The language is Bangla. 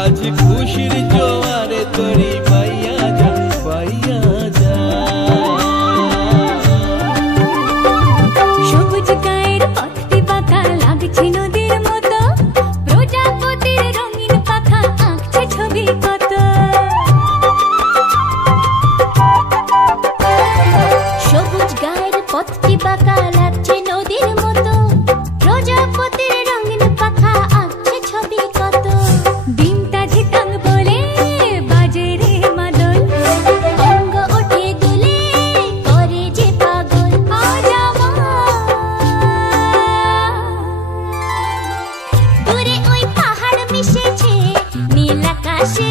আজ খুশির জোয়ারে তরি পাইয়া যা পাইয়া যা। সবুজ গায়ের পথটি বাঁকা লাগছে নদীর মতো, প্রজাপতির রঙিন পাখা আঁকছে ছবি কত। সবুজ গায়ের পথটি বাঁকা লাগছে নদীর মতো, প্রজাপতির রঙিন পাখা আঁকছে ছবি কত। ডিমটা ঝিতাং বলে বাজে রে মাদল, অঙ্গ ওঠে দুলে করে যে পাগল। আজ দূরে ওই পাহাড় মিশেছে নীল আকাশে।